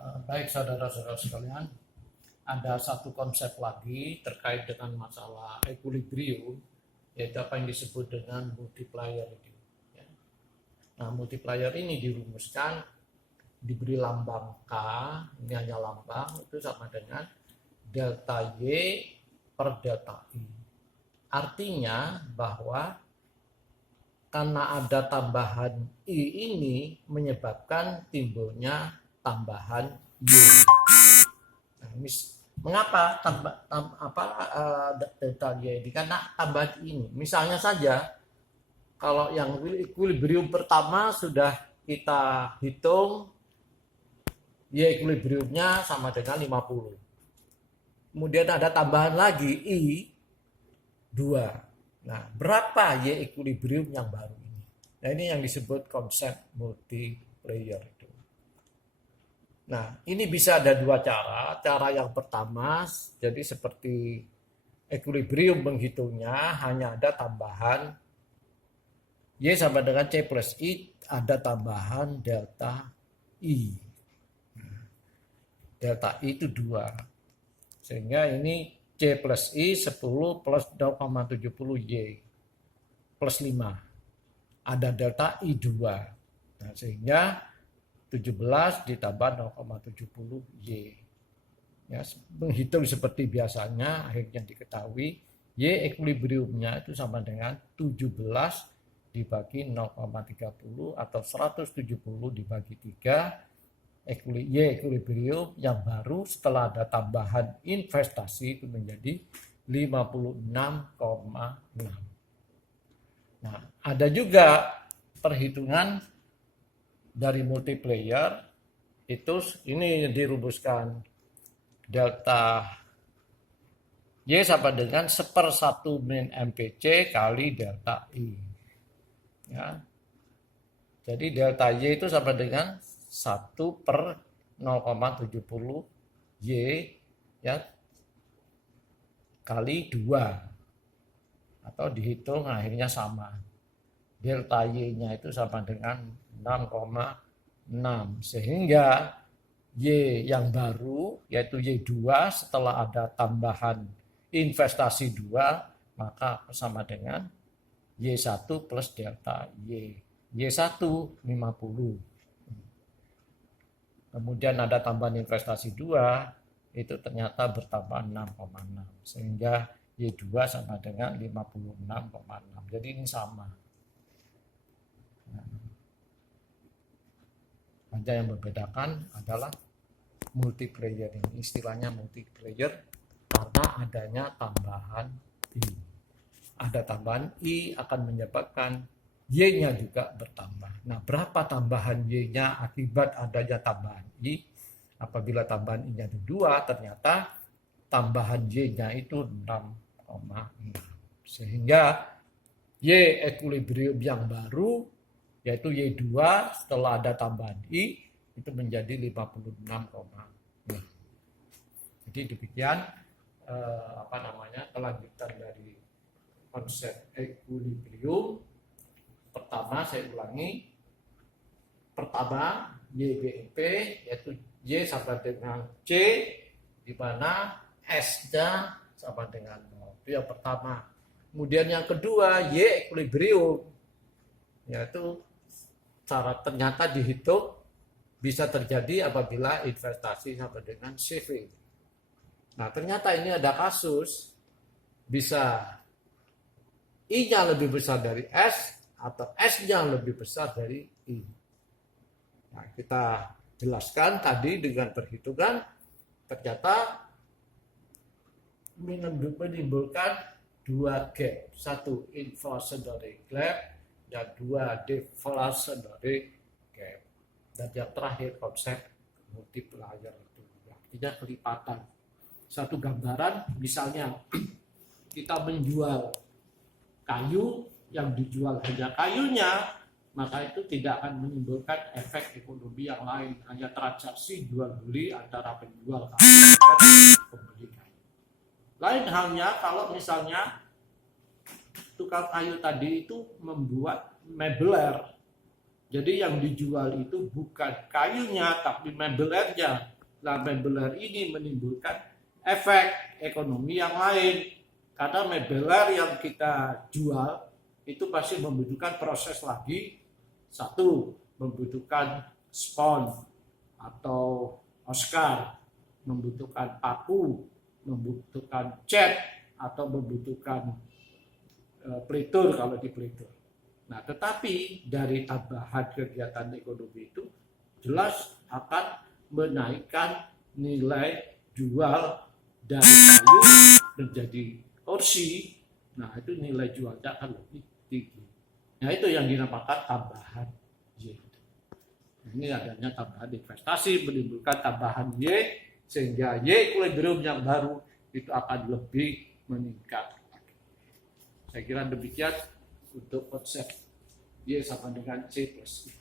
Baik saudara-saudara sekalian, ada satu konsep lagi terkait dengan masalah equilibrium, yaitu apa yang disebut dengan multiplier. Ya. Nah, multiplier ini dirumuskan, diberi lambang K, ini hanya lambang, itu sama dengan delta Y per delta I. Artinya bahwa karena ada tambahan I ini menyebabkan timbulnya tambahan Y. Nah, mengapa delta Y ini? Karena tambahan ini. Misalnya saja, kalau yang equilibrium pertama sudah kita hitung, Y equilibriumnya sama dengan 50. Kemudian ada tambahan lagi I 2. Nah, berapa Y equilibrium yang baru ini? Nah, ini yang disebut konsep multiplier. Nah, ini bisa ada dua cara. Cara yang pertama, jadi seperti equilibrium menghitungnya hanya ada tambahan Y sama dengan C plus I, ada tambahan delta I. Delta I itu 2. Sehingga ini C plus I 10 plus 0,70 Y plus 5. Ada delta I 2. Nah, sehingga 17 ditambah 0,70 Y. Ya, menghitung seperti biasanya, akhirnya diketahui Y equilibriumnya itu sama dengan 17 dibagi 0,30 atau 170 dibagi 3. Y equilibrium yang baru setelah ada tambahan investasi itu menjadi 56,6. Nah, ada juga perhitungan dari multiplier itu, ini dirumuskan delta Y sama dengan 1/1 min MPC kali delta I. Ya. Jadi delta Y itu sama dengan 1/0,70 Y ya kali 2, atau dihitung akhirnya sama. Delta Y-nya itu sama dengan 6,6, sehingga Y yang baru yaitu Y2 setelah ada tambahan investasi 2 maka sama dengan Y1 plus delta Y. Y1 50. Kemudian ada tambahan investasi 2, itu ternyata bertambah 6,6, sehingga Y2 sama dengan 56,6. Jadi ini sama. Hanya yang membedakan adalah multiplier ini. Istilahnya multiplier karena adanya tambahan I. Ada tambahan I akan menyebabkan Y-nya juga bertambah. Nah, berapa tambahan Y-nya akibat adanya tambahan I? Apabila tambahan I-nya itu 2, ternyata tambahan Y-nya itu 6,6. Sehingga Y equilibrium yang baru yaitu Y2 setelah ada tambahan I itu menjadi 56,6. Jadi demikian kelanjutan dari konsep equilibrium. Pertama, saya ulangi. Pertama, YBP yaitu Y sama dengan C di mana S-nya sama dengan 0. Itu yang pertama. Kemudian yang kedua, Y equilibrium yaitu ternyata dihitung bisa terjadi apabila investasi sama dengan saving. Nah, ternyata ini ada kasus bisa I-nya lebih besar dari S atau S-nya lebih besar dari I. Nah, kita jelaskan tadi dengan perhitungan, ternyata menimbulkan dua gap. Satu inflationary gap dan 2 deflationary gap. Dan yang terakhir konsep multiplier itu. Artinya kelipatan. Satu gambaran, misalnya kita menjual kayu, yang dijual hanya kayunya, maka itu tidak akan menimbulkan efek ekonomi yang lain, hanya transaksi jual beli antara penjual kayu dan pembeli kayu. Lain halnya kalau misalnya tukang kayu tadi itu membuat mebeler, Jadi yang dijual itu bukan kayunya, tapi mebelernya. Nah, mebeler ini menimbulkan efek ekonomi yang lain. Karena mebeler yang kita jual itu pasti membutuhkan proses lagi. Satu, membutuhkan spons atau Oscar, membutuhkan paku, membutuhkan cat, atau membutuhkan pelitur kalau di pelitur. Nah, tetapi dari tambahan kegiatan ekonomi itu jelas akan menaikkan nilai jual dari kayu menjadi kursi. Nah, itu nilai jualnya akan lebih tinggi. Nah, itu yang dinamakan tambahan Y. Ini adanya tambahan investasi menimbulkan tambahan Y, sehingga Y equilibrium yang baru itu akan lebih meningkat. Saya kira demikian untuk konsep Y sama dengan C plus I.